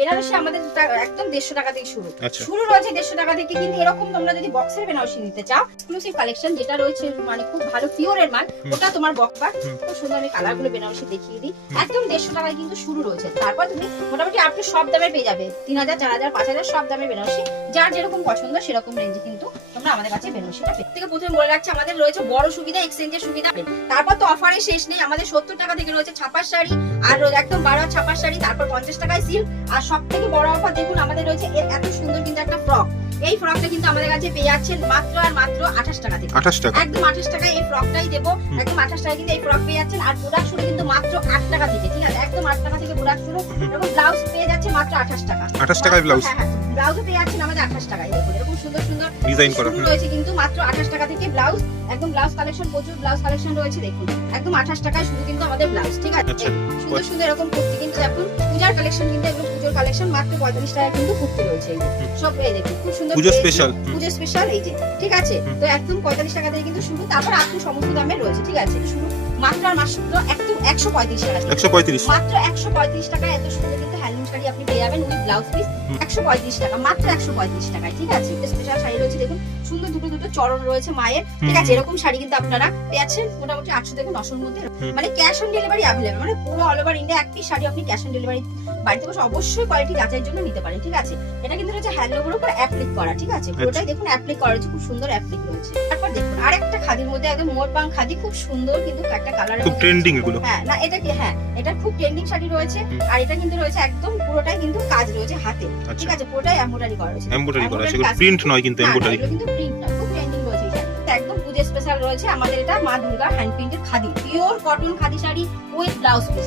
বেনারসি আমাদের একদম 150 টাকা থেকে শুরু শুরু রয়েছে 150 টাকা থেকে। কিন্তু এরকম তোমরা যদি বক্সের বেনারসি নিতে চাও, এক্সক্লুসিভ কালেকশন যেটা রয়েছে মানে খুব ভালো পিওরের মাল, ওটা তোমার বক্স। খুব সুন্দর আমি কালার গুলো বেনারসি দেখিয়ে দিই। একদম 150 টাকায় কিন্তু শুরু রয়েছে। তারপর তুমি মোটামুটি আপনি সব দামে পেয়ে যাবে, 3000, 4000, 5000 সব দামে বেনারসি, যার যেরকম পছন্দ সেরকম রেঞ্জে কিন্তু তোমরা আমাদের কাছে বেনারসিটা পেয়ে। থেকে প্রথমে বলে রাখছি আমাদের রয়েছে বড় সুবিধা, এক্সচেঞ্জের সুবিধা। তারপর তো অফারে শেষ নেই, আমাদের 70 টাকা থেকে রয়েছে ছাপার শাড়ি, আর একদম 12 ছাপার শাড়ি, তারপর 50 টাকায় সিল্ক। আর সব থেকে বড় অফার দেখুন আমাদের রয়েছে এত সুন্দর কিন্তু একটা ফ্রক। এই ফ্রকটা কিন্তু আমাদের কাছে পেয়ে যাচ্ছেন মাত্র আর মাত্র 28 টাকা থেকে। 28 টাকা, একদম 28 টাকায় এই ফ্রকটাই দেবো। একদম 28 টাকায় কিন্তু এই ফ্রক পেয়ে যাচ্ছেন। আর প্রোডাক্ট শুরু কিন্তু মাত্র 8 টাকা থেকে, ঠিক আছে? একদম 8 টাকা থেকে প্রোডাক্ট শুরু। এবং ব্লাউজ পেয়ে যাচ্ছে মাত্র 28 টাকা। 28 টাকায় ব্লাউজ। হ্যাঁ, ব্লাউজও পেয়ে যাচ্ছেন আমাদের 28 টাকায়। দেখুন এরকম সুন্দর সুন্দর ডিজাইন করা রয়েছে কিন্তু মাত্র 28 টাকা থেকে ব্লাউজ। একদম ব্লাউজ কালেকশন, প্রচুর ব্লাউজ কালেকশন রয়েছে। দেখুন একদম 28 টাকায় শুরু কিন্তু আমাদের ব্লাউজ, ঠিক আছে? সুন্দর সুন্দর এরকম কুর্তি কিন্তু এখন পূজার কালেকশন, কিন্তু এগুলো পুজোর কালেকশন। মাত্র 45 টাকা কিন্তু কুর্তি রয়েছে। এই সব এই দেখুন খুব সুন্দর পুজো স্পেশাল, পুজো স্পেশাল এই যে, ঠিক আছে? তো একদম 45 টাকা থেকে কিন্তু শুরু। তারপর আপনি সমস্ত দামের রয়েছে, ঠিক আছে? শুরু মাত্র আর মাত্র একদম 135 টাকা, 135 মাত্র 135 টাকায় এত সুন্দর কিন্তু হ্যান্ডলুম শাড়ি আপনি পেয়ে যাবেন উইথ ব্লাউজ পিস। 135 টাকা, মাত্র 135 টাকায়, ঠিক আছে? স্পেশাল শাড়ি রয়েছে দেখুন, সুন্দর দুটো দুটো চরণ রয়েছে মায়ের, ঠিক আছে? এরকম শাড়ি কিন্তু আপনারা পেয়েছেন মোটামুটি 800 থেকে 900 এর মধ্যে। মানে ক্যাশ অন ডেলিভারি অ্যাভেলেবল, মানে পুরো অল ওভার ইন্ডিয়া এক পিস শাড়ি আপনি ক্যাশ অন ডেলিভারি বাড়িতে বসে অবশ্যই কোয়ালিটি যাচাইয়ের জন্য নিতে পারেন, ঠিক আছে? এটা কিন্তু হচ্ছে হ্যান্ডলুমের উপর অ্যাপ্লিক করা, ঠিক আছে? পুরোটাই দেখুন অ্যাপ্লিক করা রয়েছে, খুব সুন্দর অ্যাপ্লিক রয়েছে। তারপর দেখুন আরেকটা খাদির মধ্যে একদম মোরপাং খাদি, খুব সুন্দর কিন্তু একটা কালারের, খুব ট্রেন্ডিং এগুলো। হ্যাঁ না এটা কি, হ্যাঁ এটা খুব ট্রেন্ডিং শাড়ি রয়েছে। আর এটা কিন্তু রয়েছে একদম পুরোটাই কিন্তু কাজ রয়েছে হাতে, ঠিক আছে? পুরোটাই এমব্রয়ডারি করা রয়েছে, এমব্রয়ডারি করা আছে, প্রিন্ট নয় কিন্তু এমব্রয়ডারি। এটা কিন্তু প্রিন্ট নয়, খুব ট্রেন্ডিং রয়েছে এই শাড়ি। একদম পুজো স্পেশাল রয়েছে আমাদের এটা মা Durga hand printed khadi, pure cotton khadi sari with blouse piece.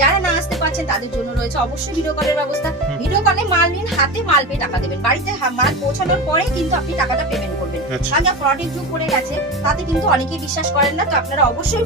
যারা না আসতে পারছেন তাদের জন্য রয়েছে অবশ্যই ভিডিও কলের ব্যবস্থা। ভিডিও কলে মাল নিন, হাতে মাল পেয়ে টাকা দেবেন, বাড়িতে মাল পৌঁছানোর পরে কিন্তু আপনি টাকাটা পেমেন্ট করবেন। কারণ ফ্রডের যুগ পড়ে গেছে, তাতে কিন্তু অনেকেই বিশ্বাস করেন না। তো আপনারা অবশ্যই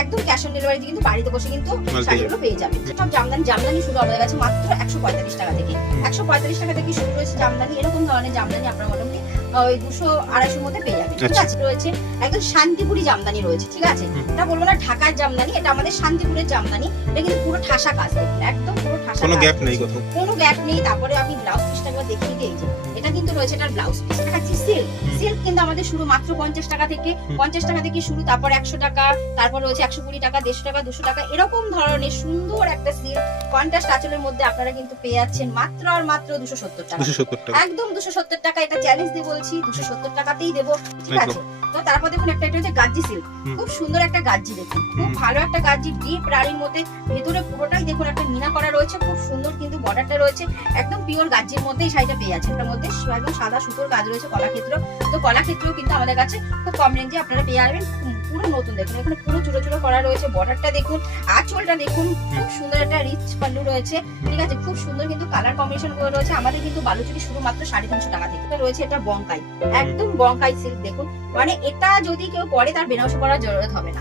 একদম ক্যাশ অন ডেলিভারি কিন্তু বাড়িতে বসে কিন্তু শাড়িগুলো পেয়ে যাবেন। সব জামদানি শুরু আমাদের কাছে মাত্র 145 টাকা থেকে। 145 টাকা থেকে শুরু রয়েছে জামদানি। এরকম ধরনের জামদানি আপনারা মোটামুটি ওই 200-250 মধ্যে পেয়ে যাবেন, ঠিক আছে? রয়েছে একদম শান্তিপুরি জামদানি রয়েছে, ঠিক আছে? এটা বলবো না ঢাকার জামদানি, এটা আমাদের শান্তিপুরের জামদানি। এটা কিন্তু পুরো ঠাসা কাজ, দেখুন একদম পুরো ঠাসা, কোনো গ্যাপ নেই, কোনো গ্যাপ নেই। তারপরে আমি ব্লাউজ পিসটা একবার দেখিয়ে দিই। এটা কিন্তু রয়েছে এটার ব্লাউজ পিস। দেখাচ্ছি সিল্ক। সিল্ক কিন্তু আমাদের শুরু মাত্র 50 টাকা থেকে, 50 টাকা থেকে শুরু। তারপর 100 টাকা, তারপর রয়েছে 120 টাকা, 150 টাকা, 200 টাকা। এরকম ধরনের সুন্দর একটা সিল্ক কন্ট্রাস্ট আঁচলের মধ্যে আপনারা কিন্তু পেয়ে যাচ্ছেন মাত্র আর মাত্র 270 টাকা, 270 টাকা, একদম 270 টাকা। এটা চ্যালেঞ্জ দিয়ে বলছি, 270 টাকাতেই দেবো, ঠিক আছে? তো তারপর দেখুন একটা এটা হচ্ছে গাজ্জি সিল্ক, খুব সুন্দর একটা গাজ্জি, দেখুন খুব ভালো একটা গাজ্জি, ডিপ রানীর মধ্যে, ভেতরে পুরোটাই দেখুন একটা মিনা করা রয়েছে, খুব সুন্দর কিন্তু বর্ডারটা রয়েছে। একদম পিওর গাজ্জির মধ্যে এই শাড়িটা পেয়ে যাচ্ছে। এটার মধ্যে একদম সাদা সুতোর কাজ রয়েছে, কলাক্ষেত্র। তো কলাক্ষেত্রও কিন্তু আমাদের কাছে খুব কম রেঞ্জে আপনারা পেয়ে যাবেন, পুরো নতুন। দেখুন এখানে পুরো ছোট ছোট করা রয়েছে, বর্ডারটা দেখুন, আঁচলটা দেখুন, খুব সুন্দর একটা রিচ পাল্লু রয়েছে, ঠিক আছে? খুব সুন্দর কিন্তু কালার কম্বিনেশন করে রয়েছে। আমাদের কিন্তু বালুচুরি শুরু মাত্র 350 টাকা থেকে রয়েছে। এটা বঙ্কাই, একদম বঙ্কাই সিল্ক। দেখুন মানে এটা যদি কেউ পরে তার বেনারসি করার জরুরত হবে না।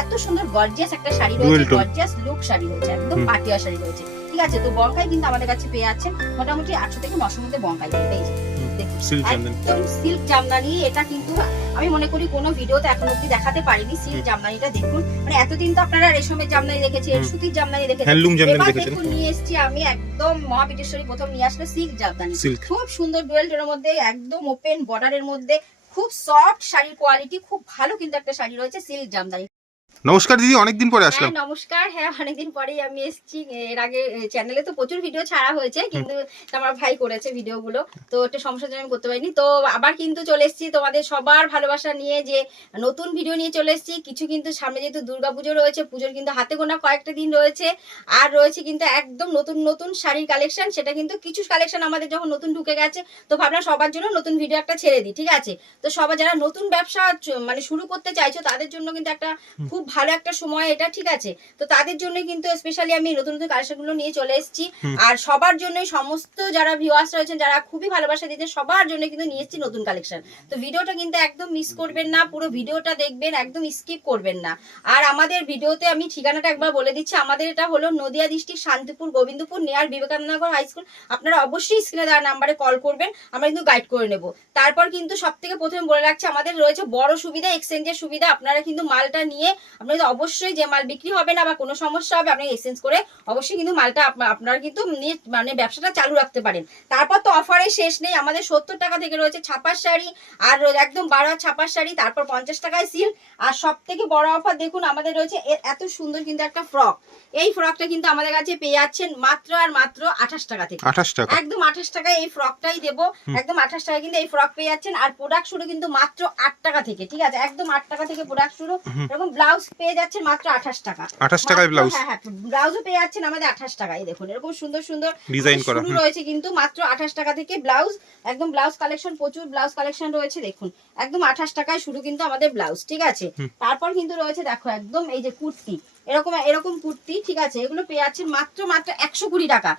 এত সুন্দর গর্জিয়াস একটা শাড়ি রয়েছে, গর্জিয়াস লুক শাড়ি রয়েছে, একদম পাটিয়া শাড়ি রয়েছে, ঠিক আছে? তো বঙ্কাই কিন্তু আমাদের কাছে পেয়ে যাচ্ছেন মোটামুটি 800 থেকে 900 মধ্যে বঙ্কাই পেয়ে যাচ্ছেন। একদম সিল্ক জামদানি। এটা কিন্তু আমি মনে করি কোনো ভিডিওতে এখন অব্দি দেখাতে পারিনি সিল্ক জামদানিটা। দেখুন মানে এতদিন তো আপনারা রেশমের জামদানি দেখেছেন, সুতির জামদানি দেখেছেন, হ্যান্ডলুম জামদানি দেখেছেন। দেখুন নিয়ে এসেছি আমি একদম মহাপীঠেশ্বরী প্রথম নিয়ে আসলে সিল্ক জামদানি, খুব সুন্দর ডুয়েল টোনের মধ্যে, একদম ওপেন বর্ডারের মধ্যে, খুব সফট শাড়ির কোয়ালিটি, খুব ভালো কিন্তু একটা শাড়ি রয়েছে সিল্ক জামদানি। নমস্কার দিদি, অনেকদিন পরে আসলাম। হ্যাঁ নমস্কার, হ্যাঁ অনেকদিন পরেই আমি এসেছি। এর আগে চ্যানেলে তো প্রচুর ভিডিও ছাড়া হয়েছে, কিন্তু আমার ভাই করেছে ভিডিওগুলো, তো একটা সমস্যার জন্য আমি করতে পারিনি। তো আবার কিন্তু চলে এসেছি তোমাদের সবার ভালোবাসা নিয়ে, যে নতুন ভিডিও নিয়ে চলে এসেছি। কিছু কিন্তু সামনে যেহেতু দুর্গাপুজো রয়েছে, পুজোর কিন্তু হাতে গোনা কয়েকটা দিন রয়েছে, আর রয়েছে কিন্তু একদম নতুন নতুন শাড়ির কালেকশন। সেটা কিন্তু কিছু কালেকশন আমাদের যখন নতুন ঢুকে গেছে, তো ভাবলাম সবার জন্য নতুন ভিডিও একটা ছেড়ে দিই, ঠিক আছে? তো সবাই যারা নতুন ব্যবসা মানে শুরু করতে চাইছো তাদের জন্য কিন্তু একটা খুব ভালো একটা সময় এটা, ঠিক আছে? তো তাদের জন্য কিন্তু স্পেশালি আমি নতুন নতুন কালেকশন গুলো নিয়ে চলে এসেছি। আর সবার জন্য সমস্ত যারা ভিউয়ার্স রয়েছেন, যারা খুবই ভালোবাসা দিতে, সবার জন্য কিন্তু নিয়ে এসেছি নতুন কালেকশন। তো ভিডিওটা কিন্তু একদম মিস করবেন না, পুরো ভিডিওটা দেখবেন, একদম স্কিপ করবেন না। আর আমাদের ভিডিওতে আমি ঠিকানাটা একবার বলে দিচ্ছি। আমাদের এটা হলো Nadia district Shantipur Gobindapur near Vivekanandanagar high school. আপনারা অবশ্যই স্ক্রিনে দেওয়া নাম্বারে কল করবেন, আমরা কিন্তু গাইড করে নেব। তারপর কিন্তু সব থেকে প্রথমে বলে রাখছি আমাদের রয়েছে বড় সুবিধা, এক্সচেঞ্জের সুবিধা। আপনারা কিন্তু মালটা নিয়ে আপনার যদি অবশ্যই যে মাল বিক্রি হবে না বা কোনো সমস্যা হবে আপনি এক্সচেঞ্জ করে অবশ্যই কিন্তু মালটা আপনারা কিন্তু মানে ব্যবসাটা চালু রাখতে পারেন। তারপর তো অফারে শেষ নেই, আমাদের 70 টাকা থেকে রয়েছে ছাপার শাড়ি, আর একদম 12 ছাপার শাড়ি, তারপর 50 টাকায় সিল্ক, আর সব থেকে বড় অফার দেখুন আমাদের রয়েছে এত সুন্দর কিন্তু একটা ফ্রক। এই ফ্রকটা কিন্তু আমাদের কাছে পেয়ে যাচ্ছেন মাত্র আর মাত্র 28 টাকা থেকে। 28 টাকা, একদম 28 টাকায় এই ফ্রকটাই দেবো, একদম 28 টাকায় কিন্তু এই ফ্রক পেয়ে যাচ্ছেন। আর প্রোডাক্ট শুরু কিন্তু মাত্র 8 টাকা থেকে, ঠিক আছে, একদম 8 টাকা থেকে প্রোডাক্ট শুরু। এরকম ব্লাউজ পেয়ে যাচ্ছেন মাত্র 28 টাকা, 28 টাকায় ব্লাউজ। হ্যাঁ হ্যাঁ, ব্লাউজও পেয়ে যাচ্ছেন আমাদের 28 টাকায়। দেখুন এরকম সুন্দর সুন্দর ডিজাইন করা শুরু রয়েছে কিন্তু মাত্র 28 টাকা থেকে ব্লাউজ। একদম ব্লাউজ কালেকশন, প্রচুর ব্লাউজ কালেকশন রয়েছে দেখুন, একদম 28 টাকায় শুরু কিন্তু আমাদের ব্লাউজ, ঠিক আছে। তারপর কিন্তু রয়েছে দেখো একদম এই যে কুর্তি, এরকম কুর্তি, ঠিক আছে, এগুলো পেয়ে যাচ্ছেন মাত্র 120 টাকা।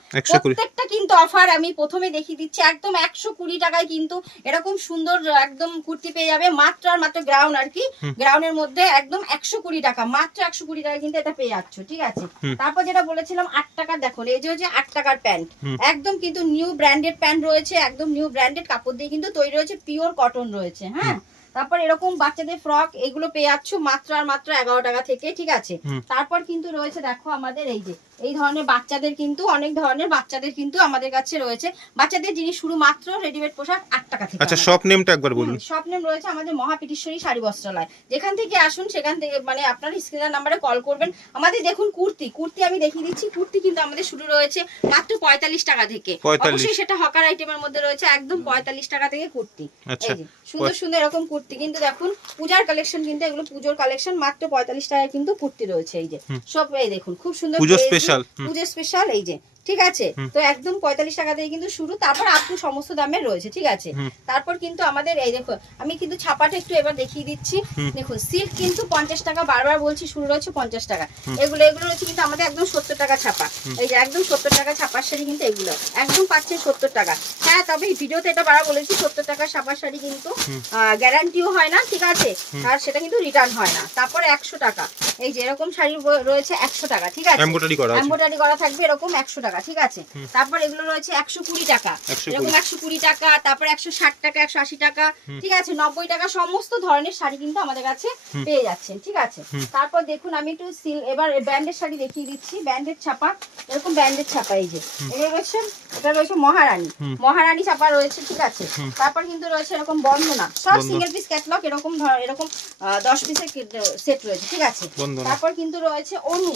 প্রত্যেকটা কিন্তু অফার আমি প্রথমে দেখিয়ে দিচ্ছি, একদম 120 টাকায় কিন্তু এরকম সুন্দর একদম কুর্তি পেয়ে যাবে মাত্র আর মাত্র গ্রাউন্ড আর কি, গ্রাউন্ডের মধ্যে একদম 120 টাকা, মাত্র 120 টাকা কিন্তু এটা পেয়ে যাচ্ছ, ঠিক আছে। তারপর যেটা বলেছিলাম 8 টাকার, দেখো এই যে 8 টাকার প্যান্ট, একদম কিন্তু নিউ ব্র্যান্ডেড প্যান্ট রয়েছে, একদম নিউ ব্র্যান্ডেড কাপড় দিয়ে কিন্তু তৈরি রয়েছে, পিওর কটন রয়েছে, হ্যাঁ। তারপর এরকম বাচ্চাদের ফ্রক, এগুলো পেয়ে যাচ্ছ মাত্র আর মাত্র 11 টাকা থেকে, ঠিক আছে। তারপর কিন্তু রয়েছে দেখো আমাদের এই যে এই ধরনের বাচ্চাদের কিন্তু অনেক ধরনের বাচ্চাদের কিন্তু আমাদের কাছে রয়েছে, বাচ্চাদের জিনিস শুরু মাত্র রেডিমেড পোশাক 8 টাকা থেকে। আচ্ছা, শপ নেমটা একবার বলুন। শপ নেম রয়েছে আমাদের মহাপীঠেশ্বরী শাড়ি বস্ত্রালয়, যেখান থেকে আসুন সেখান থেকে মানে আপনার স্ক্রিনের নাম্বারে কল করবেন। আমাদের দেখুন কুর্তি আমি দেখিয়ে দিচ্ছি, কুর্তি কিন্তু আমাদের শুরু রয়েছে মাত্র 45 টাকা থেকে, অবশ্যই সেটা হকার আইটেমের মধ্যে রয়েছে, একদম 45 টাকা থেকে কুর্তি। এই যে সুন্দর সুন্দর এরকম কুর্তি কিন্তু দেখুন, পূজার কালেকশন কিন্তু এগুলো পুজোর কালেকশন, মাত্র 45 টাকায় কিন্তু কুর্তি রয়েছে। এই যে সব এই দেখুন খুব সুন্দর পুজো স্পেশাল, এই যে, ঠিক আছে। তো একদম 45 টাকা থেকে কিন্তু শুরু, তারপর আপু সমস্ত দামের রয়েছে, ঠিক আছে। তারপর কিন্তু আমাদের এই দেখো আমি কিন্তু ছাপাটা একটু এবার দেখিয়ে দিচ্ছি, দেখুন সিল্ক কিন্তু 50 টাকা, বারবার বলছি শুরু রয়েছে 50 টাকা, এগুলো রয়েছে কিন্তু আমাদের একদম 70 টাকা ছাপা। এই যে একদম 70 টাকা ছাপার শাড়ি কিন্তু এগুলো একদম পাচ্ছে 70 টাকা। হ্যাঁ, তবে এই ভিডিওতে এটা বারবার বলেছি 70 টাকা ছাপার শাড়ি কিন্তু গ্যারান্টিও হয় না, ঠিক আছে, আর সেটা কিন্তু রিটার্ন হয় না। তারপর 100 টাকা, এই যে এরকম শাড়ি রয়েছে 100 টাকা, ঠিক আছে, এমব্রয়ডারি করা থাকবে এরকম 100 টাকা, ঠিক আছে। তারপর এগুলো রয়েছে 120 টাকা, এরকম 120 টাকা, তারপর 160 টাকা, 180 টাকা, ঠিক আছে, 90 টাকা, সমস্ত ধরনের শাড়ি কিন্তু আমাদের কাছে পেয়ে যাচ্ছেন, ঠিক আছে। তারপর দেখুন আমি একটু এবার ব্র্যান্ডের শাড়ি দেখিয়ে দিচ্ছি, ব্র্যান্ডের ছাপা, এরকম ব্র্যান্ডের ছাপা, এই যে এটা রয়েছে মহারানী ছাপা রয়েছে, ঠিক আছে। তারপর কিন্তু রয়েছে এরকম বন্দনা, সব সিঙ্গেল পিস ক্যাটালগ, এরকম 10 পিসের সেট রয়েছে, ঠিক আছে। তারপর কিন্তু রয়েছে অনু,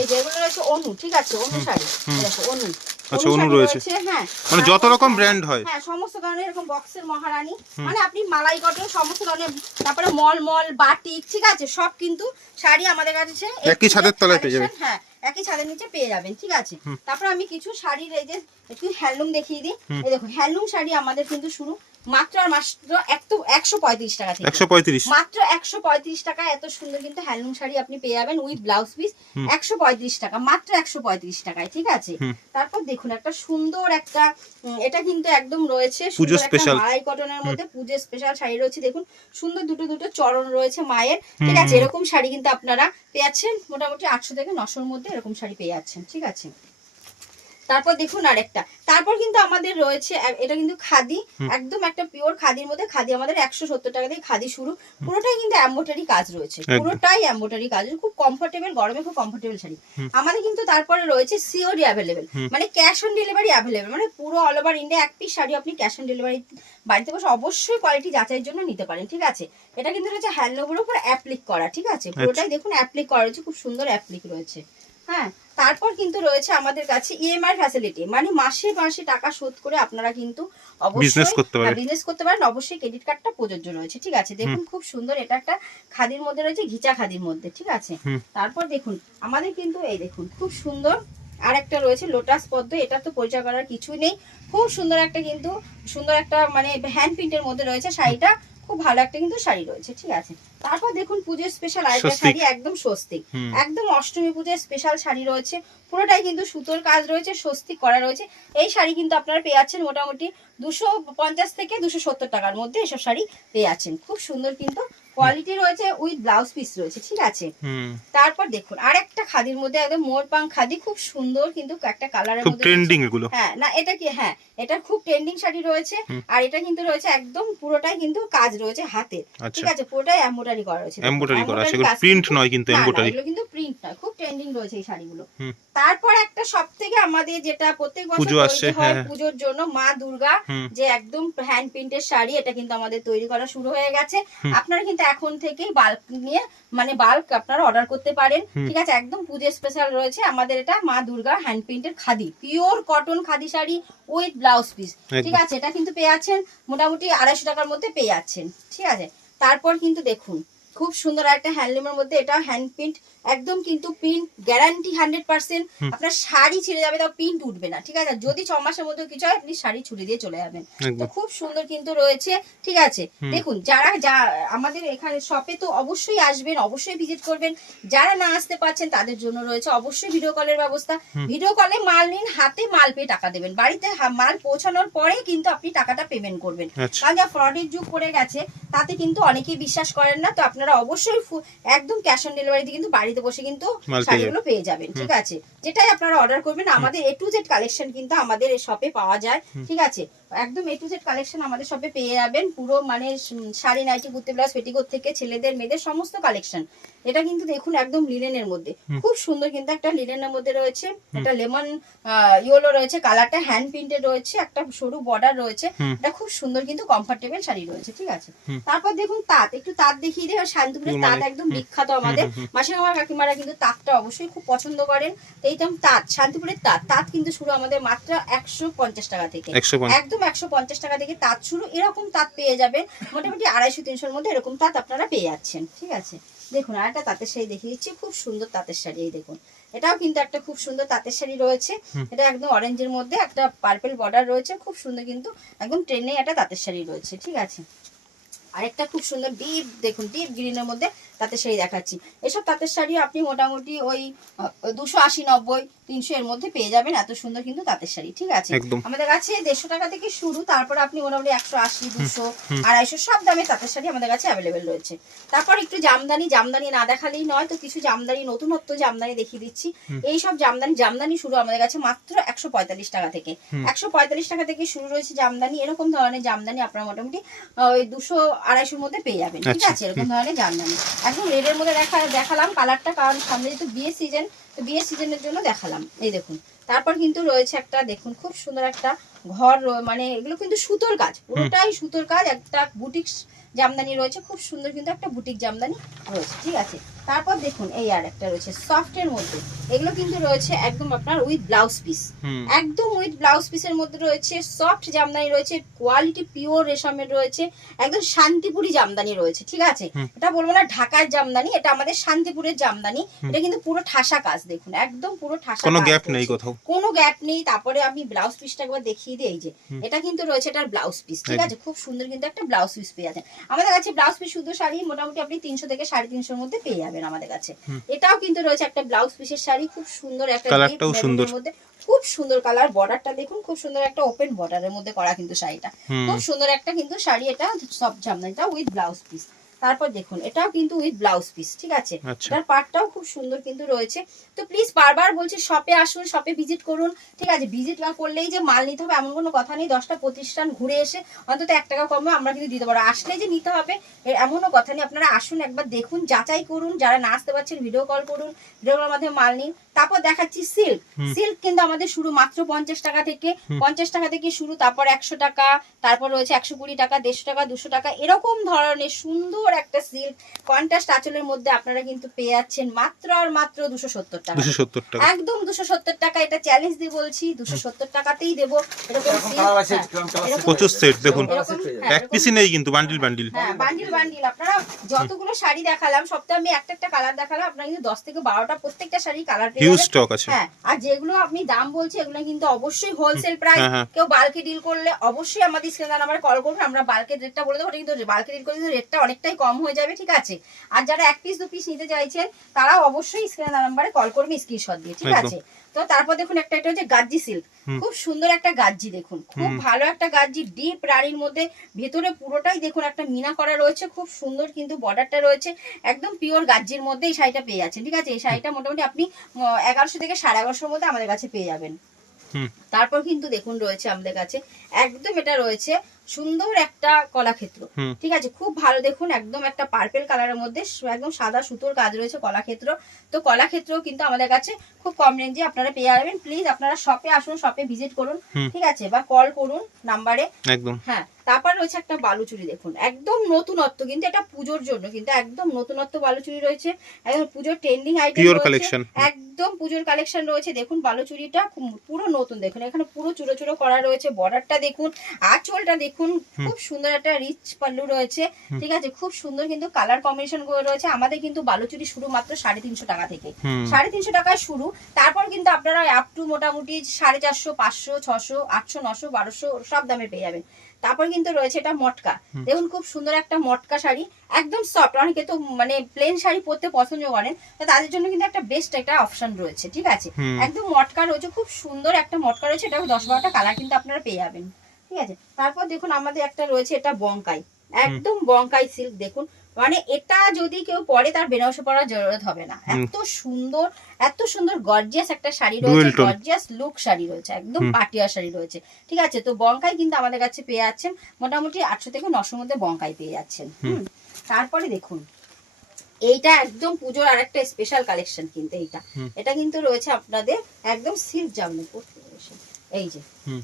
এই যে এগুলো রয়েছে অনু, ঠিক আছে, অনু শাড়ি, দেখো অনু, আচ্ছা অনু রয়েছে, হ্যাঁ, মানে যত রকম ব্র্যান্ড হয়, হ্যাঁ, সমস্ত ধরনের এরকম বক্সের মহারানী, মানে আপনি মালাই কটন সমস্ত ধরনের, তারপরে মল বাটিক, ঠিক আছে, সব কিন্তু শাড়ি আমাদের কাছে একই ছাদের তলায় পেয়ে যাবেন, হ্যাঁ, একই ছাদের নিচে পেয়ে যাবেন, ঠিক আছে। তারপর আমি কিছু শাড়ির এই যে একটু হ্যান্ডলুম দেখিয়ে দিই, এই দেখো হ্যান্ডলুম শাড়ি আমাদের কিন্তু শুরু মাত্র আর মাত্র 135 টাকা থেকে, 135, মাত্র 135 টাকা, এত সুন্দর কিন্তু হ্যান্ডলুম শাড়ি আপনি পেয়ে যাবেন উইথ ব্লাউজ পিস, 135 টাকা, মাত্র 135 টাকায়, ঠিক আছে। তারপর দেখুন একটা সুন্দর একটা, এটা কিন্তু একদম রয়েছে পুজো স্পেশাল মালাই কটনের মধ্যে পুজো স্পেশাল শাড়ি রয়েছে, দেখুন সুন্দর দুটো চরণ রয়েছে মায়ের, ঠিক আছে। এরকম শাড়ি কিন্তু আপনারা পেয়ে যাচ্ছেন মোটামুটি 800 থেকে 900-র মধ্যে, এরকম শাড়ি পেয়ে যাচ্ছেন, ঠিক আছে। তারপর দেখুন আরেকটা, তারপর কিন্তু আমাদের রয়েছে এটা কিন্তু খাদি, একদম একটা পিওর খাদির মধ্যে, খাদি আমাদের 170 টাকা থেকে খাদি শুরু, পুরোটাই কিন্তু এমব্রয়ডারি কাজ রয়েছে, পুরোটাই এমব্রয়ডারি কাজ, খুব কমফোর্টেবল, গরমে খুব কমফোর্টেবল শাড়ি আমাদের কিন্তু। তারপরে রয়েছে সিওডি অ্যাভেলেবেল, মানে ক্যাশ অন ডেলিভারি অ্যাভেলেবেল, মানে পুরো অল ওভার ইন্ডিয়া এক পিস শাড়ি আপনি ক্যাশ অন ডেলিভারি বাড়িতে বসে অবশ্যই কোয়ালিটি যাচাইয়ের জন্য নিতে পারেন, ঠিক আছে। এটা কিন্তু রয়েছে হ্যান্ডলুমের উপর অ্যাপ্লিক করা, ঠিক আছে, পুরোটাই দেখুন অ্যাপ্লিক করা রয়েছে, খুব সুন্দর অ্যাপ্লিক রয়েছে, হ্যাঁ। তারপর কিন্তু রয়েছে আমাদের কাছে ইএমআই ফ্যাসিলিটি, মানে মাসে মাসে টাকা শোধ করে আপনারা কিন্তু অবশ্যই বিজনেস করতে পারেন, অবশ্যই ক্রেডিট কার্ডটা প্রযোজ্য রয়েছে, ঠিক আছে। দেখুন খুব সুন্দর, এটা একটা খাদির মধ্যে রয়েছে, ঘিচা খাদির মধ্যে, ঠিক আছে। তারপর দেখুন আমাদের কিন্তু এই দেখুন খুব সুন্দর আর একটা রয়েছে লোটাস পদ্ম, এটা তো পরিচয় করার কিছুই নেই, খুব সুন্দর একটা কিন্তু সুন্দর একটা মানে হ্যান্ড প্রিন্টের মধ্যে রয়েছে শাড়িটা, খুব ভালো একটা কিন্তু শাড়ি রয়েছে, ঠিক আছে। তারপর দেখুন পুজোর স্পেশাল আরেকটা শাড়ি, একদম স্বস্তিক, একদম অষ্টমী পুজোর স্পেশাল শাড়ি রয়েছে, পুরোটাই কিন্তু সুতোর কাজ রয়েছে, স্বস্তিক করা রয়েছে। এই শাড়ি কিন্তু আপনারা পেয়ে যাচ্ছেন মোটামুটি 250 থেকে 270 টাকার মধ্যে, এসব শাড়ি পেয়ে যাচ্ছেন, খুব সুন্দর কিন্তু কোয়ালিটি রয়েছে, উইথ ব্লাউজ পিস রয়েছে, ঠিক আছে। তারপর দেখুন আরেকটা খাদির মধ্যে একদম মোরপাং খাদি, খুব সুন্দর কিন্তু একটা কালারের খুব মধ্যে ট্রেন্ডিং এগুলো। হ্যাঁ না এটা কি, হ্যাঁ এটা খুব ট্রেন্ডিং শাড়ি রয়েছে। আর এটা কিন্তু রয়েছে একদম পুরোটাই কিন্তু কাজ রয়েছে হাতে, ঠিক আছে, পুরোটাই এমব্রয়ডারি করা রয়েছে, এমব্রয়ডারি করা আছে, এগুলো প্রিন্ট নয় কিন্তু এমব্রয়ডারি, এগুলো কিন্তু প্রিন্ট নয়, খুব ট্রেন্ডিং রয়েছে এই শাড়িগুলো। তারপর একটা সবথেকে আমাদের যেটা প্রত্যেক বছর তৈরি হয় পূজোর জন্য, মা দুর্গা যে একদম হ্যান্ড প্রিন্টের শাড়ি, এটা কিন্তু আমাদের তৈরি করা শুরু হয়ে গেছে। আপনারা কিন্তু এখন থেকেই বাল্ক নিয়ে মানে বাল্ক আপনারা অর্ডার করতে পারেন, ঠিক আছে। একদম পুজো স্পেশাল রয়েছে আমাদের এটা মা দুর্গা হ্যান্ড প্রিন্টের khadi, pure cotton khadi sari with blouse piece, ঠিক আছে। এটা কিন্তু পেয়ে যাচ্ছেন মোটামুটি 250 টাকার মধ্যে পেয়ে যাচ্ছেন, ঠিক আছে। তারপর কিন্তু দেখুন খুব সুন্দর একটা হ্যান্ডলুমের মধ্যে, এটা হ্যান্ড প্রিন্ট, একদম কিন্তু প্রিন্ট গ্যারান্টি 100%। আপনার শাড়ি ছিঁড়ে যাবে, তাও প্রিন্ট উঠবে না, ঠিক আছে। যদি 6 মাসের মধ্যে কিছু হয় আপনি শাড়ি ছুড়ে দিয়ে চলে যাবেন। তো খুব সুন্দর কিন্তু রয়েছে, ঠিক আছে। দেখুন যারা আমাদের এখানে শপে তো অবশ্যই আসবেন, অবশ্যই ভিজিট করবেন। যারা না আসতে পারছেন তাদের জন্য রয়েছে অবশ্যই ভিডিও কলের ব্যবস্থা। ভিডিও কলে মাল নিন, হাতে মাল পেয়ে টাকা দেবেন, বাড়িতে মাল পৌঁছানোর পরে কিন্তু আপনি টাকাটা পেমেন্ট করবেন। কারণ যা ফ্রডের যুগ পড়ে গেছে তাতে কিন্তু অনেকেই বিশ্বাস করেন না। তো আপনারা অবশ্যই একদম ক্যাশ অন ডেলিভারিতে কিন্তু বাড়িতে বসে কিন্তু শাড়িগুলো পেয়ে যাবেন, ঠিক আছে। যেটাই আপনারা অর্ডার করবেন, আমাদের A to Z কালেকশন কিন্তু আমাদের এই শপে পাওয়া যায়, ঠিক আছে। একদম A to Z কালেকশন আমাদের শপে পেয়ে যাবেন, পুরো মানে sari, nighty, kurti, blouse, petticoat থেকে ছেলেদের মেয়েদের সমস্ত কালেকশন। এটা কিন্তু দেখুন একদম লিনেনের মধ্যে, খুব সুন্দর কিন্তু একটা লিনেনের মধ্যে রয়েছে, একটা লেমন ইয়েলো রয়েছে, কালারটা হ্যান্ড প্রিন্টেড রয়েছে, একটা সরু বর্ডার রয়েছে। এটা খুব সুন্দর কিন্তু কমফোর্টেবল শাড়ি রয়েছে, ঠিক আছে। তারপর দেখুন তাঁত, একটু তাঁত দেখিয়ে দেয়। শান্তিপুরের তাঁত একদম বিখ্যাত আমাদের, মাসিমা কাকিমারা কিন্তু তাঁতটা অবশ্যই খুব পছন্দ করেন। এইরকম তাঁত, শান্তিপুরের তাঁত কিন্তু শুরু আমাদের মাত্র 150 টাকা থেকে, একদম 150 টাকা থেকে তাঁত শুরু। এরকম তাঁত পেয়ে যাবেন মোটামুটি 250-300-র মধ্যে, এরকম তাঁত আপনারা পেয়ে যাচ্ছেন, ঠিক আছে। দেখুন আর একটা তাঁতের শাড়ি দেখিয়ে দিচ্ছি, খুব সুন্দর তাঁতের শাড়ি। এই দেখুন এটাও কিন্তু একটা খুব সুন্দর তাঁতের শাড়ি রয়েছে। এটা একদম অরেঞ্জের মধ্যে একটা পার্পল বর্ডার রয়েছে, খুব সুন্দর কিন্তু একদম ট্রেনে একটা তাঁতের শাড়ি রয়েছে, ঠিক আছে। আরেকটা খুব সুন্দর ডিপ, দেখুন ডিপ গ্রিনের মধ্যে তাঁতের শাড়ি দেখাচ্ছি। এসব তাঁতের শাড়ি আপনি মোটামুটি ওই 280-90-300 এর মধ্যে পেয়ে যাবেন। এত সুন্দর কিন্তু তাঁতের শাড়ি, ঠিক আছে। আমাদের কাছে 150 টাকা থেকে শুরু, তারপর আপনি মোটামুটি 180, 200, 250 সব দামে তাঁতের শাড়ি আমাদের কাছে অ্যাভেলেবেল রয়েছে। তারপর একটু জামদানি না দেখালেই নয়, তো কিছু জামদানি, নতুনত্ব জামদানি দেখিয়ে দিচ্ছি। এই সব জামদানি শুরু আমাদের কাছে মাত্র 145 টাকা থেকে, 145 টাকা থেকে শুরু রয়েছে জামদানি। এরকম ধরনের জামদানি আপনারা মোটামুটি ওই 200-250-র মধ্যে পেয়ে যাবেন, ঠিক আছে। এরকম ধরনের জামদানি একদম রেডের মধ্যে দেখালাম কালারটা, কারণ সামনে যেহেতু বিয়ের সিজন, তো বিয়ের সিজনের জন্য দেখালাম। এই দেখুন তারপর কিন্তু রয়েছে একটা, দেখুন খুব সুন্দর একটা ঘর, মানে এগুলো কিন্তু সুতোর কাজ, পুরোটাই সুতোর কাজ, একটা বুটিক জামদানি রয়েছে, খুব সুন্দর কিন্তু একটা বুটিক জামদানি রয়েছে, ঠিক আছে। তারপর দেখুন এই আর একটা রয়েছে সফটের মধ্যে, এগুলো কিন্তু রয়েছে একদম আপনার উইথ ব্লাউজ পিস, একদম উইথ ব্লাউজ পিসের মধ্যে রয়েছে সফট জামদানি রয়েছে, কোয়ালিটি পিওর রেশমের রয়েছে, একদম শান্তিপুরি জামদানি রয়েছে, ঠিক আছে। এটা বলবো না ঢাকার জামদানি, এটা আমাদের শান্তিপুরের জামদানি। এটা কিন্তু পুরো ঠাসা কাজ, দেখুন একদম পুরো ঠাসা, কোনো গ্যাপ নেই কোথাও, কোনো গ্যাপ নেই। তারপরে আমি ব্লাউজ পিসটা একবার দেখিয়ে দিই, এই যে এটা কিন্তু রয়েছে এটার ব্লাউজ পিস, ঠিক আছে। খুব সুন্দর কিন্তু একটা ব্লাউজ পিস পেয়ে যাবেন আমাদের কাছে। ব্লাউজ পিস শুধু শাড়ি মোটামুটি আপনি 300 থেকে 350-র মধ্যে পেয়ে যাবেন আমাদের কাছে। এটাও কিন্তু রয়েছে একটা ব্লাউজ পিসের শাড়ি, খুব সুন্দর একটা কালারটাও সুন্দর, খুব সুন্দর কালার, বর্ডারটা দেখুন খুব সুন্দর একটা ওপেন বর্ডারের মধ্যে করা কিন্তু শাড়িটা, খুব সুন্দর একটা কিন্তু শাড়ি। এটা সব জামদানিটা উইথ ব্লাউজ পিস। তারপর দেখুন এটাও কিন্তু উইথ ব্লাউজ পিস, ঠিক আছে। এটার পার্টটাও খুব সুন্দর কিন্তু রয়েছে। তো প্লিজ বারবার বলছি শপে আসুন, শপে ভিজিট করুন, ঠিক আছে। ভিজিট না করলেই যে মাল নিতে হবে এমন কোনো কথা নেই। 10টা প্রতিষ্ঠান ঘুরে এসে অন্তত 1 টাকা কমে আমরা কিন্তু দিতে পারবো, আসলে যে নিতে হবে এমনও কথা নেই। আপনারা আসুন, একবার দেখুন, যাচাই করুন। যারা না আসতে পারছেন ভিডিও কল করুন, ভিডিও কলের মাধ্যমে মাল নিন। তারপর দেখাচ্ছি সিল্ক। সিল্ক কিন্তু আমাদের শুরু মাত্র 50 টাকা থেকে, 50 টাকা থেকে শুরু, তারপর 100 টাকা, তারপর রয়েছে 120 টাকা, 150 টাকা, 200 টাকা, এরকম ধরনের সুন্দর একটা সিল্ক কন্ট্রাস্ট আঁচলের মধ্যে আপনারা কিন্তু পেয়ে যাচ্ছেন মাত্র আর মাত্র 270 টাকা, 270 টাকা, একদম 270 টাকা। এটা চ্যালেঞ্জ দিয়ে বলছি, 270 টাকাতেই দেবো। এরকম প্রচুর সেট দেখুন, এক পিসই নেই কিন্তু বান্ডিল বান্ডিল, হ্যাঁ বান্ডিল বান্ডিল। আপনারা যতগুলো শাড়ি দেখালাম সবটা আমি একটা কালার দেখালাম, আপনারা কিন্তু 10 থেকে 12টা প্রত্যেকটা শাড়ি কালার পেয়ে হিউজ স্টক আছে। হ্যাঁ, আর যেগুলো আপনি দাম বলছি এগুলো কিন্তু অবশ্যই হোলসেল প্রাইস। কেউ বাল্কে ডিল করলে অবশ্যই আমাদের স্ক্রিনে নাম্বারে কল করবেন, আমরা বাল্কের রেটটা বলে দেবো। কিন্তু বাল্কে ডিল করলে রেটটা অনেকটাই কম হয়ে যাবে, ঠিক আছে। আর যারা 1 পিস 2 পিস নিতে চাইছেন তারাও অবশ্যই স্ক্রিনে নাম্বারে কল করবেন স্ক্রিনশট দিয়ে, ঠিক আছে। তো তারপর দেখুন একটা এটা হচ্ছে গাজ্জি সিল্ক, খুব সুন্দর একটা গাজ্জি দেখুন, খুব ভালো একটা গাজ্জি, ডিপ রানীর মধ্যে, ভেতরে পুরোটাই দেখুন একটা মিনা করা রয়েছে, খুব সুন্দর কিন্তু বর্ডারটা রয়েছে, একদম পিওর গাজ্জির মধ্যে এই শাড়িটা পেয়ে যাচ্ছেন। ঠিক আছে, এই শাড়িটা মোটামুটি আপনি 1100 থেকে 1150 মধ্যে আমাদের কাছে পেয়ে যাবেন। তারপর কিন্তু দেখুন রয়েছে আমাদের কাছে একদম এটা রয়েছে সুন্দর একটা কলাক্ষেত্র। ঠিক আছে, খুব ভালো দেখুন, একদম একটা পার্পেল কালারের মধ্যে একদম সাদা সুতোর কাজ রয়েছে কলাক্ষেত্র। তো কলাক্ষেত্র কিন্তু আমাদের কাছে খুব কম রেঞ্জে আপনারা পেয়ে যাবেন। প্লিজ আপনারা শপে আসুন, শপে ভিজিট করুন, ঠিক আছে, বা কল করুন নাম্বারে একদম। হ্যাঁ, তারপর রয়েছে একটা বালুচুরি দেখুন, একদম নতুনত্ব, কিন্তু এটা পুজোর জন্য কিন্তু একদম নতুনত্ব বালুচুরি রয়েছে, একদম পুজোর ট্রেন্ডিং আইটেম রয়েছে, একদম পুজোর কালেকশন রয়েছে। দেখুন বালুচুরিটা পুরো নতুন, দেখুন এখানে পুরো চুড়ো চুড়ো করা রয়েছে, বর্ডারটা দেখুন, আঁচলটা দেখুন, খুব সুন্দর একটা রিচ পাল্লু রয়েছে। ঠিক আছে, খুব সুন্দর কিন্তু কালার কম্বিনেশন গুলো রয়েছে। আমাদের কিন্তু বালুচুরি শুরু মাত্র 350 টাকা থেকে, 350 টাকায় শুরু। তারপর কিন্তু আপনারা আপ টু মোটামুটি 450, 500, 600, 800, 900, 1200 সব দামে পেয়ে যাবেন। তারপর কিন্তু রয়েছে এটা মটকা, দেখুন খুব সুন্দর একটা মটকা শাড়ি, একদম সফট। অনেকে তো মানে প্লেন শাড়ি পরতে পছন্দ করেন, তো তাদের জন্য কিন্তু একটা বেস্ট একটা অপশন রয়েছে। ঠিক আছে, একদম মটকা রয়েছে, খুব সুন্দর একটা মটকা রয়েছে, এটা 10-12টা কালার কিন্তু আপনারা পেয়ে যাবেন। ঠিক আছে, তারপর দেখুন আমাদের একটা রয়েছে এটা বঙ্কাই, একদম বঙ্কাই সিল্ক দেখুন, মানে এটা যদি কেউ পরে তার বেনারসি পরার জরুরত হবে না, এত সুন্দর গর্জিয়াস একটা শাড়ি রয়েছে, গর্জিয়াস লুক শাড়ি রয়েছে, একদম পাটিয়া শাড়ি রয়েছে। ঠিক আছে, তো বঙ্কাই কিন্তু আমাদের কাছে পেয়ে যাচ্ছেন মোটামুটি 800 থেকে 900 মধ্যে বঙ্কাই পেয়ে যাচ্ছেন। তারপরে দেখুন এইটা একদম পুজোর আরেকটা স্পেশাল কালেকশন, কিন্তু এটা কিন্তু রয়েছে আপনাদের একদম সিল্ক জামদানি, এই যে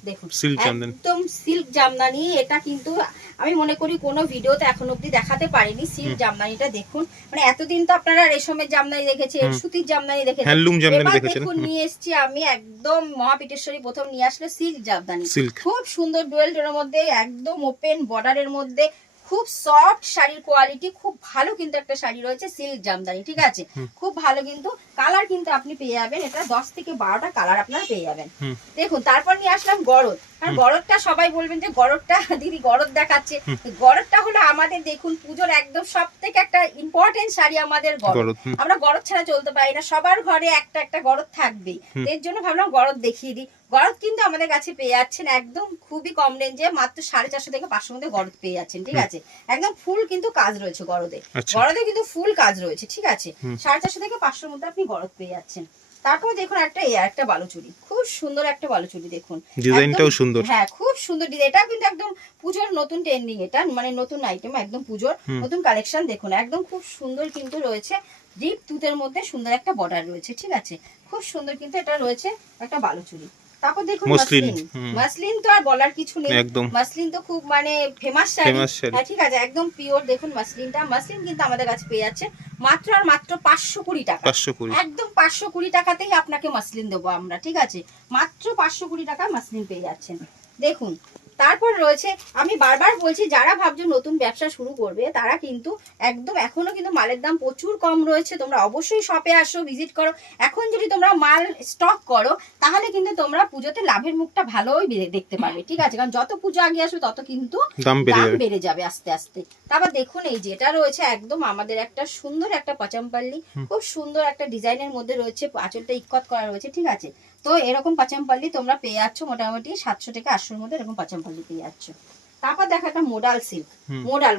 দেখুন একদম সিল্ক জামদানি। এটা কিন্তু আমি মনে করি কোনো ভিডিওতে এখন অব্দি দেখাতে পারিনি সিল্ক জামদানিটা। দেখুন মানে এতদিন তো আপনারা রেশমের জামদানি দেখেছেন, সুতির জামদানি দেখেছেন, এবার দেখুন নিয়ে এসেছি আমি একদম মহাপিটেশ্বরী প্রথম নিয়ে আসলো সিল্ক জামদানি, খুব সুন্দর ডুয়েল টোনের মধ্যে, একদম ওপেন বর্ডারের মধ্যে, খুব সফট শাড়ির কোয়ালিটি, খুব ভালো কিন্তু একটা শাড়ি রয়েছে সিল্ক জামদানি। ঠিক আছে, খুব ভালো কিন্তু কালার কিন্তু আপনি পেয়ে যাবেন, এটা 10 থেকে 12টা কালার আপনারা পেয়ে যাবেন। দেখুন তারপর নিয়ে আসলাম গরদ, আর গরদটা সবাই বলবেন যে গরদটা দিদি গরদ দেখাচ্ছে, গরদটা হলো আমাদের দেখুন পুজোর একদম সব থেকে একটা ইম্পর্টেন্ট শাড়ি আমাদের গরদ। আমরা গরদ ছাড়া চলতে পারি না, সবার ঘরে একটা একটা গরদ থাকবেই, এর জন্য ভাবলাম গরদ দেখিয়ে দিই। গরদ কিন্তু আমাদের কাছে পেয়ে যাচ্ছেন একদম খুবই কম রেঞ্জে, মাত্র 450 থেকে 500 মধ্যে গরদ পেয়ে যাচ্ছেন। ঠিক আছে, একদম ফুল কিন্তু কাজ রয়েছে গরদে, গরদে কিন্তু ফুল কাজ রয়েছে। ঠিক আছে, 450 থেকে 500 মধ্যে আপনি গরদ পেয়ে যাচ্ছেন। তারপর দেখুন একটা বালুচুরি, খুব সুন্দর একটা বালুচুরি দেখুন, ডিজাইনটাও সুন্দর। হ্যাঁ, খুব সুন্দর ডিজাইন, এটা কিন্তু একদম পুজোর নতুন ট্রেন্ডিং, এটা মানে নতুন আইটেম, একদম পুজোর নতুন কালেকশন। দেখুন একদম খুব সুন্দর কিন্তু রয়েছে, ডিপ তুতের মধ্যে সুন্দর একটা বর্ডার রয়েছে। ঠিক আছে, খুব সুন্দর কিন্তু এটা রয়েছে একটা বালুচুরি। তারপর দেখুন মাসলিন তো আর বলার কিছু নেই, মাসলিন তো খুব মানে ফেমাস শাড়ি। ঠিক আছে, একদম পিওর দেখুন মাসলিন কিন্তু আমাদের কাছে পেয়ে যাচ্ছে মাত্র আর মাত্র 520 টাকা, একদম 520 টাকাতেই আপনাকে মাসলিন দেবো আমরা। ঠিক আছে, মাত্র 520 টাকা মাসলিন পেয়ে যাচ্ছেন। দেখুন তারপর রয়েছে, আমি বারবার বলছি যারা ভাবছো নতুন ব্যবসা শুরু করবে তারা কিন্তু একদম এখনো কিন্তু মালের দাম প্রচুর কম রয়েছে, তোমরা অবশ্যই শপে আসো, ভিজিট করো। এখন যদি তোমরা মাল স্টক করো তাহলে কিন্তু তোমরা পুজোতে লাভের মুখটা ভালোই দেখতে পাবে। ঠিক আছে, কারণ যত পুজো আগে আসবে তত কিন্তু দাম বেড়ে যাবে আস্তে আস্তে। তারপর দেখুন এই যে এটা রয়েছে একদম আমাদের একটা সুন্দর একটা পাচামপাল্লি, খুব সুন্দর একটা ডিজাইনের মধ্যে রয়েছে, আঁচলটা ইক্কত করা রয়েছে। ঠিক আছে, তো এরকম পাচামপাল্লি তোমরা পেয়ে যাচ্ছ মোটামুটি 700 থেকে 800 মধ্যে এরকম পাচামপাল্লি পেয়ে যাচ্ছ। তারপর দেখো একটা মোডাল সিল্ক,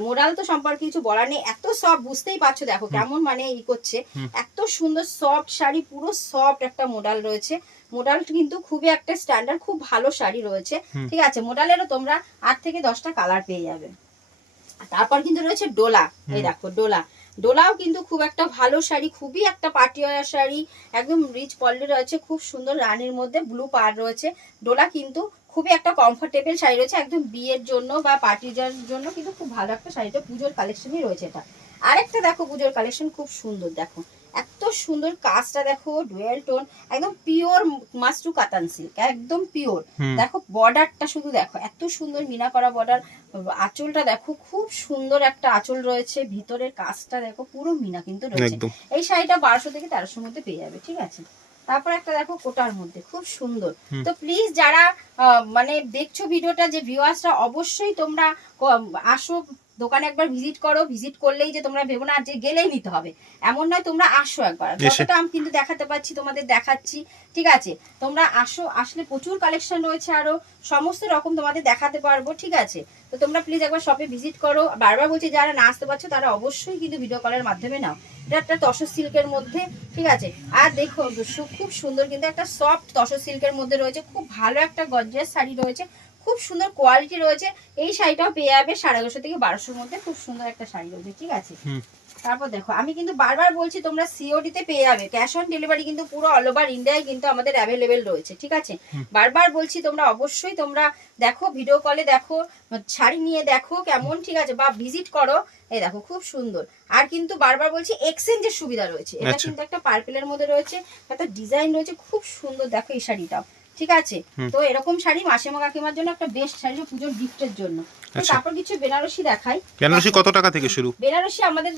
মোডাল তো সম্পর্কে কিছু বলার নেই, এত সফট, বুঝতেই পারছো দেখো কেমন মানে ই করছে, এত সুন্দর সফট শাড়ি, পুরো সফট একটা মোডাল রয়েছে। মোডাল কিন্তু খুবই একটা স্ট্যান্ডার্ড, খুব ভালো শাড়ি রয়েছে। ঠিক আছে, মোডালেরও তোমরা 8 থেকে 10টা কালার পেয়ে যাবে। তারপর কিন্তু রয়েছে ডোলা, এই দেখো ডোলাও কিন্তু খুব একটা ভালো শাড়ি, খুবই একটা পাটিওয়ালা শাড়ি, একদম রিচ পল্লি রয়েছে, খুব সুন্দর রানীর মধ্যে ব্লু পাড় রয়েছে। ডোলা কিন্তু খুবই একটা কমফোর্টেবল শাড়ি রয়েছে, একদম বিয়ের জন্য বা পার্টির জন্য কিন্তু খুব ভালো একটা শাড়িটা, পুজোর কালেকশনই রয়েছে এটা। আরেকটা দেখো পুজোর কালেকশন, খুব সুন্দর দেখো, এত সুন্দর কাজটা দেখো, ডুয়েল টোন, একদম পিওর মাশরু কাতান সিল্ক, একদম পিওর। দেখো বর্ডারটা শুধু দেখো, এত সুন্দর মিনা করা বর্ডার, আঁচলটা দেখো, খুব সুন্দর একটা আঁচল রয়েছে, ভিতরের কাজটা দেখো পুরো মিনা কিন্তু রয়েছে। এই শাড়িটা 1200 থেকে 1300 মধ্যে পেয়ে যাবে। ঠিক আছে, তারপর একটা দেখো কোটার মধ্যে, খুব সুন্দর। তো প্লিজ যারা মানে দেখছো ভিডিওটা, যে ভিউয়ার্সরা, অবশ্যই তোমরা আসো, দোকানে একবার ভিজিট করো, ভিজিট করলেই যে তোমরা ভেবো না যে গেলেই নিতে হবে, এমন নয়, তোমরা আসো একবার। যতটা আমি কিন্তু দেখাতে পাচ্ছি তোমাদের দেখাচ্ছি, ঠিক আছে? তোমরা আসো, আসলে প্রচুর কালেকশন রয়েছে, আরো সমস্ত রকম তোমাদের দেখাতে পারবো, ঠিক আছে? তো তোমরা প্লিজ একবার শপে ভিজিট করো। বারবার বলছি যারা না আসতে পারছো তারা অবশ্যই কিন্তু ভিডিও কলের মাধ্যমে নাও। এটা একটা তসর সিল্কের মধ্যে, ঠিক আছে? আর দেখো খুব সুন্দর কিন্তু একটা সফট তসর সিল্কের মধ্যে রয়েছে, খুব ভালো একটা গর্জিয়াস শাড়ি রয়েছে, খুব সুন্দর কোয়ালিটি রয়েছে। এই শাড়িটাও পেয়ে যাবে 1150 থেকে 1200-র মধ্যে, খুব সুন্দর একটা শাড়ি রয়েছে, ঠিক আছে? তারপর দেখো আমি কিন্তু বারবার বলছি তোমরা সিওডি তে পেয়ে যাবে, ক্যাশ অন ডেলিভারি কিন্তু পুরো অল ওভার ইন্ডিয়ায় কিন্তু আমাদের অ্যাভেলেবেল রয়েছে, ঠিক আছে? বারবার বলছি তোমরা অবশ্যই তোমরা দেখো, ভিডিও কলে দেখো, শাড়ি নিয়ে দেখো কেমন, ঠিক আছে? বা ভিজিট করো, এই দেখো খুব সুন্দর। আর কিন্তু বারবার বলছি এক্সচেঞ্জের সুবিধা রয়েছে। এটা কিন্তু একটা পার্পেলের মধ্যে রয়েছে, একটা ডিজাইন রয়েছে, খুব সুন্দর। দেখো এই শাড়িটাও, ঠিক আছে? তো এরকম শাড়ি মাসিমা কাকিমার জন্য একটা বেস্ট শাড়ি, পুজোর গিফটের জন্য। তারপর কিছু বেনারসি দেখাই। বেনারসি কত টাকা থেকে শুরু? বেনারসি আমাদের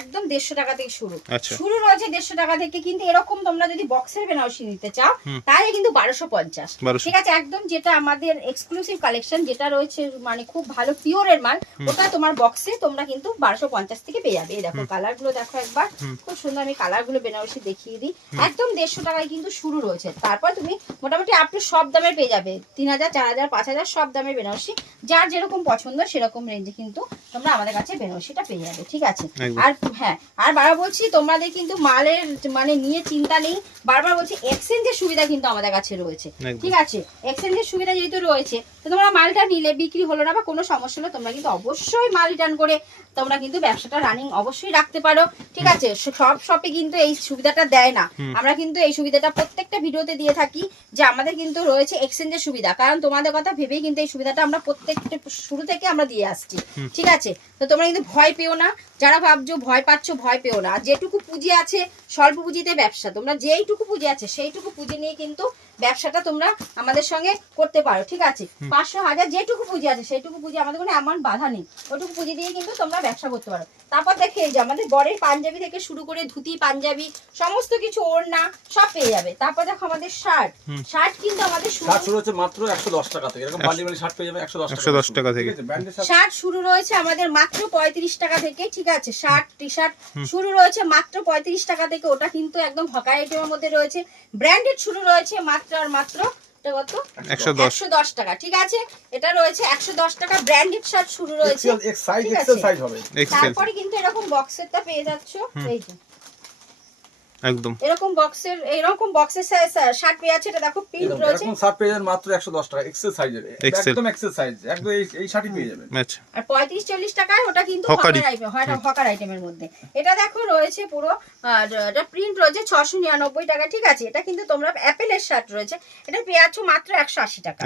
একদম 150 টাকা থেকে শুরু। শুরু রয়েছে 150 টাকা থেকে, কিন্তু এরকম তোমরা যদি বক্সের বেনারসি নিতে চাও তাহলে কিন্তু 1250, ঠিক আছে? একদম যেটা আমাদের এক্সক্লুসিভ কালেকশন, যেটা রয়েছে মানে খুব ভালো পিওরের মাল, ওটা তোমার বক্সে তোমরা কিন্তু 1250 থেকে পেয়ে যাবে। এই দেখো কালার গুলো দেখো একবার, খুব সুন্দর। আমি কালার গুলো বেনারসি দেখিয়ে দিই। একদম 150 টাকায় কিন্তু শুরু রয়েছে। তারপর তুমি মোটামুটি আপনি সব দামের পেয়ে যাবে, 3000, 4000, 5000 সব দামের বেনারসি, যার যেরকম পছন্দ সেরকম রেঞ্জে কিন্তু তোমরা আমাদের কাছে বেনারসিটা পেয়ে যাবে, ঠিক আছে? আর হ্যাঁ, আর বারবার বলছি তোমাদের কিন্তু মালের মানে নিয়ে চিন্তা নেই। বারবার বলছি এক্সচেঞ্জের সুবিধা কিন্তু আমাদের কাছে রয়েছে, ঠিক আছে? এক্সচেঞ্জের সুবিধা যেহেতু রয়েছে, তো তোমরা মালটা নিলে বিক্রি হলো না বা কোনো সমস্যা হলো, তোমরা কিন্তু অবশ্যই মাল রিটার্ন করে তোমরা কিন্তু ব্যবসাটা রানিং অবশ্যই রাখতে পারো, ঠিক আছে? সব শপে কিন্তু এই সুবিধাটা দেয় না। আমরা কিন্তু এই সুবিধাটা প্রত্যেকটা ভিডিওতে দিয়ে থাকি যে আমাদের কিন্তু রয়েছে এক্সচেঞ্জের সুবিধা, কারণ তোমাদের কথা ভেবেই কিন্তু এই সুবিধাটা আমরা প্রত্যেকটা শুরু থেকে আমরা দিয়ে আসছি, ঠিক আছে? তো তোমরা কিন্তু ভয় পেও না, যারা ভাবছো ভয় পাচ্ছ ভয় পেও না। যেটুকু পুঁজি আছে, স্বল্প পুঁজিতে ব্যবসা, তোমরা যেইটুকু পুঁজি আছে সেইটুকু পুঁজি নিয়ে কিন্তু ব্যবসাটা তোমরা আমাদের সঙ্গে করতে পারো, ঠিক আছে? 500, 1000 যেটুকু পুঁজি আছে সেইটুকু পুঁজি, আমাদের কোনো এমন বাধা নেই, ওটুকু পুঁজি দিয়ে কিন্তু তোমরা ব্যবসা করতে পারো। তারপর দেখে যে আমাদের বরের পাঞ্জাবি থেকে শুরু করে ধুতি, পাঞ্জাবি, সমস্ত কিছু, ওড়না সব পেয়ে যাবে। তারপর দেখো আমাদের শার্ট কিন্তু আমাদের শুরু হচ্ছে মাত্র 110 টাকা থেকে। এরকম বান্ডিল শার্ট পেয়ে যাবে 110 টাকা থেকে। শার্ট শুরু রয়েছে আমাদের মাত্র 35 টাকা থেকে, ঠিক আছে? শার্ট, টি শার্ট শুরু রয়েছে মাত্র 35 টাকা থেকে। ওটা কিন্তু একদম হকার আইটেমের মধ্যে রয়েছে। ব্র্যান্ডেড শুরু রয়েছে মাত্র আর মাত্র কত? 110 টাকা, ঠিক আছে? এটা রয়েছে 110 টাকা। ব্র্যান্ডেড শার্ট শুরু রয়েছে, এক্সেল সাইজ হবে। তারপরে কিন্তু এরকম বক্সেরটা পেয়ে যাচ্ছ, এই যে একদম এরকম বক্সের শার্ট পেয়ে যাচ্ছে। এটা দেখো প্রিন্ট রয়েছে, এরকম শার্ট পেয়ে যাবেন মাত্র 110 টাকা, এক্সেল সাইজের, একদম এক্সেল সাইজ, একদম এই শার্টই পেয়ে যাবেন। আচ্ছা, আর 35-40 টাকায় ওটা কিন্তু হকার আইটেমের মধ্যে। এটা দেখো রয়েছে পুরো, এটা প্রিন্ট রয়েছে 699 টাকা, ঠিক আছে? এটা কিন্তু তোমরা অ্যাপেলের শার্ট রয়েছে, এটা পেয়ে যাচ্ছ মাত্র 180 টাকা।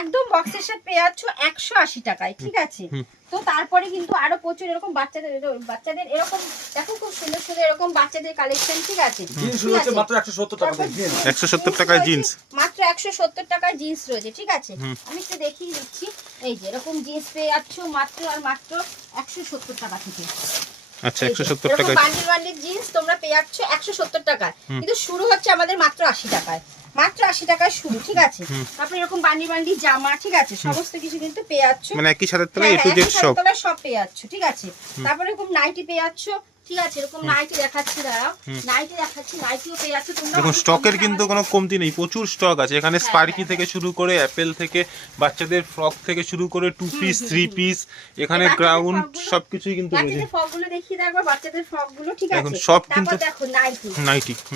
একদম বক্সের শার্ট পেয়ে যাচ্ছ 180 টাকায়, ঠিক আছে? তো তারপরে কিন্তু আরো প্রচুর এরকম বাচ্চাদের এরকম দেখো খুব সুন্দর সুন্দর এরকম বাচ্চাদের কালেকশন, ঠিক আছে? জিন্স রয়েছে মাত্র 170 টাকা থেকে। 170 টাকায় জিন্স, মাত্র 170 টাকায় জিন্স রয়েছে, ঠিক আছে? আমি একটু দেখিয়ে দিচ্ছি। এই যে এরকম জিন্স পেয়ে যাচ্ছ মাত্র আর মাত্র 170 টাকা থেকে। আচ্ছা, 170 টাকা বান্ডিল জিন্স তোমরা পেয়ে যাচ্ছ 170 টাকায়, কিন্তু শুরু হচ্ছে আমাদের মাত্র 80 টাকায়। মাত্র 80 টাকায় শুরু, ঠিক আছে? তারপরে এরকম বান্ডিল জামা, ঠিক আছে? সমস্ত কিছু কিন্তু পেয়ে যাচ্ছ, মানে একই সাথে তলায় এ টু জেড সব পেয়ে যাচ্ছ, ঠিক আছে? তারপরে এরকম নাইটি পেয়ে যাচ্ছ, ঠিক আছে? এরকম নাইটি দেখাচ্ছি, দাঁড়াও, নাইটি দেখাচ্ছি, নাইটিও পেয়ে যাচ্ছে তোমরা। দেখুন স্টকের কিন্তু কোনো কমতি নেই, প্রচুর স্টক আছে এখানে। স্পার্কি থেকে শুরু করে অ্যাপেল থেকে বাচ্চাদের ফ্রক থেকে শুরু করে 2 পিস 3 পিস, এখানে গ্রাউন্ড সবকিছুই কিন্তু রয়েছে। বাচ্চাদের ফ্রকগুলো দেখিয়ে দাও একবার, বাচ্চাদের ফ্রকগুলো, ঠিক আছে? এখন সব কিন্তু দেখো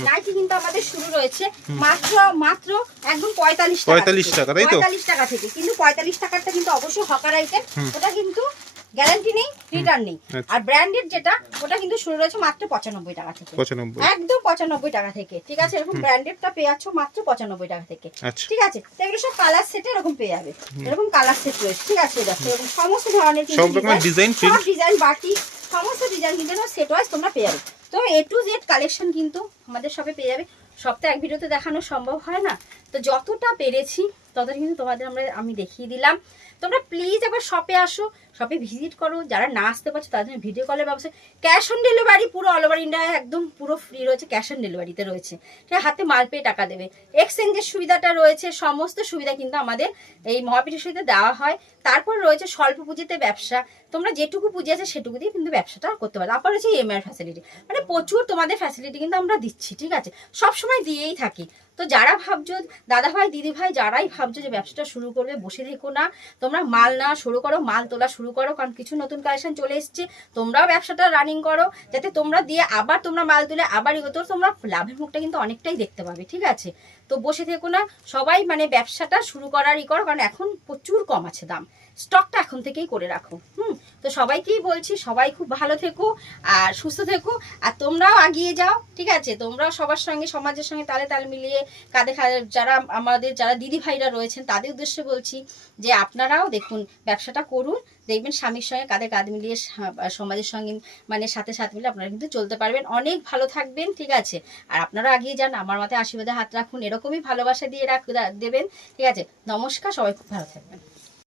নাইটি কিন্তু আমাদের শুরু রয়েছে মাত্র একদম 45 টাকা, তাই তো? 45 টাকা থেকে। কিন্তু 45 টাকাটা কিন্তু অবশ্যই হকার আইটেম, ওটা কিন্তু গ্যারান্টি নেই, রিটার্ন নেই। আর ব্র্যান্ডেড যেটা ওটা কিন্তু শুরু রয়েছে মাত্র 95 টাকা থেকে, 95, একদম 95 টাকা থেকে, ঠিক আছে? এরকম ব্র্যান্ডেডটা পেয়ে যাচ্ছ মাত্র 95 টাকা থেকে, ঠিক আছে? তো এগুলো সব কালার সেটে এরকম পেয়ে যাবে, এরকম কালার সেট রয়েছে, ঠিক আছে? দেখো এরকম সমস্ত ধরনের সব রকমের ডিজাইন, সব ডিজাইন বাটি সমস্ত ডিজাইন কিন্তু সেট ওয়াইজ তোমরা পেয়ে যাবে। তো A to Z কালেকশন কিন্তু আমাদের শপে পেয়ে যাবে। সব তো এক ভিডিওতে দেখানো সম্ভব হয় না, তো যতটা পেরেছি ততটা কিন্তু তোমাদের আমি দেখিয়ে দিলাম। তোমরা প্লিজ একবার শপে আসো, শপে ভিজিট করো। যারা না আসতে পারছো তাদের জন্য ভিডিও কলের ব্যবস্থা, ক্যাশ অন ডেলিভারি পুরো অল ওভার ইন্ডিয়া একদম পুরো ফ্রি রয়েছে, ক্যাশ অন ডেলিভারিতে রয়েছে। ঠিক হাতে মাল পেয়ে টাকা দেবে, এক্সচেঞ্জের সুবিধাটা রয়েছে, সমস্ত সুবিধা কিন্তু আমাদের এই মহাপীঠের সুবিধা দেওয়া হয়। তারপর রয়েছে স্বল্প পুঁজিতে ব্যবসা, তোমরা যেটুকু পুঁজি আছে সেটুকু দিয়ে কিন্তু ব্যবসাটা করতে পারো। তারপর হচ্ছে ইএমআই ফ্যাসিলিটি, মানে প্রচুর তোমাদের ফ্যাসিলিটি কিন্তু আমরা দিচ্ছি, ঠিক আছে, সবসময় দিয়েই থাকি। তো যারা ভাবছো দাদা ভাই দিদি ভাই যারাই ভাবছো যে ব্যবসাটা শুরু করবে, বসে থেকো না, তোমরা মাল না শুরু করো, মাল তোলা শুরু করো, কারণ কিছু নতুন কালেকশন চলে এসছে। তোমরাও ব্যবসাটা রানিং করো, যাতে তোমরা দিয়ে আবার তোমরা মাল তুলে আবার এগোতো, তোমরা লাভের মুখটা কিন্তু অনেকটাই দেখতে পাবে, ঠিক আছে। তো বসে থেকো না, সবাই মানে ব্যবসাটা শুরু করারই করো, কারণ এখন প্রচুর কম আছে দাম, স্টকটা এখন থেকেই করে রাখো। তো সবাইকেই বলছি, সবাই খুব ভালো থেকো আর সুস্থ থেকো, আর তোমরাও এগিয়ে যাও, ঠিক আছে। তোমরাও সবার সঙ্গে, সমাজের সঙ্গে তালে তাল মিলিয়ে কাঁধে যারা আমাদের যারা দিদি ভাইরা রয়েছেন তাদের উদ্দেশ্যে বলছি যে আপনারাও দেখুন ব্যবসাটা করুন, দেখবেন স্বামীর সঙ্গে কাঁধে কাঁধ মিলিয়ে সমাজের সঙ্গে মানে সাথে সাথে মিলে আপনারা কিন্তু চলতে পারবেন, অনেক ভালো থাকবেন, ঠিক আছে। আর আপনারা এগিয়ে যান, আমার মাথায় আশীর্বাদে হাত রাখুন, এরকমই ভালোবাসা দিয়ে দেবেন, ঠিক আছে। নমস্কার, সবাই খুব ভালো থাকবেন।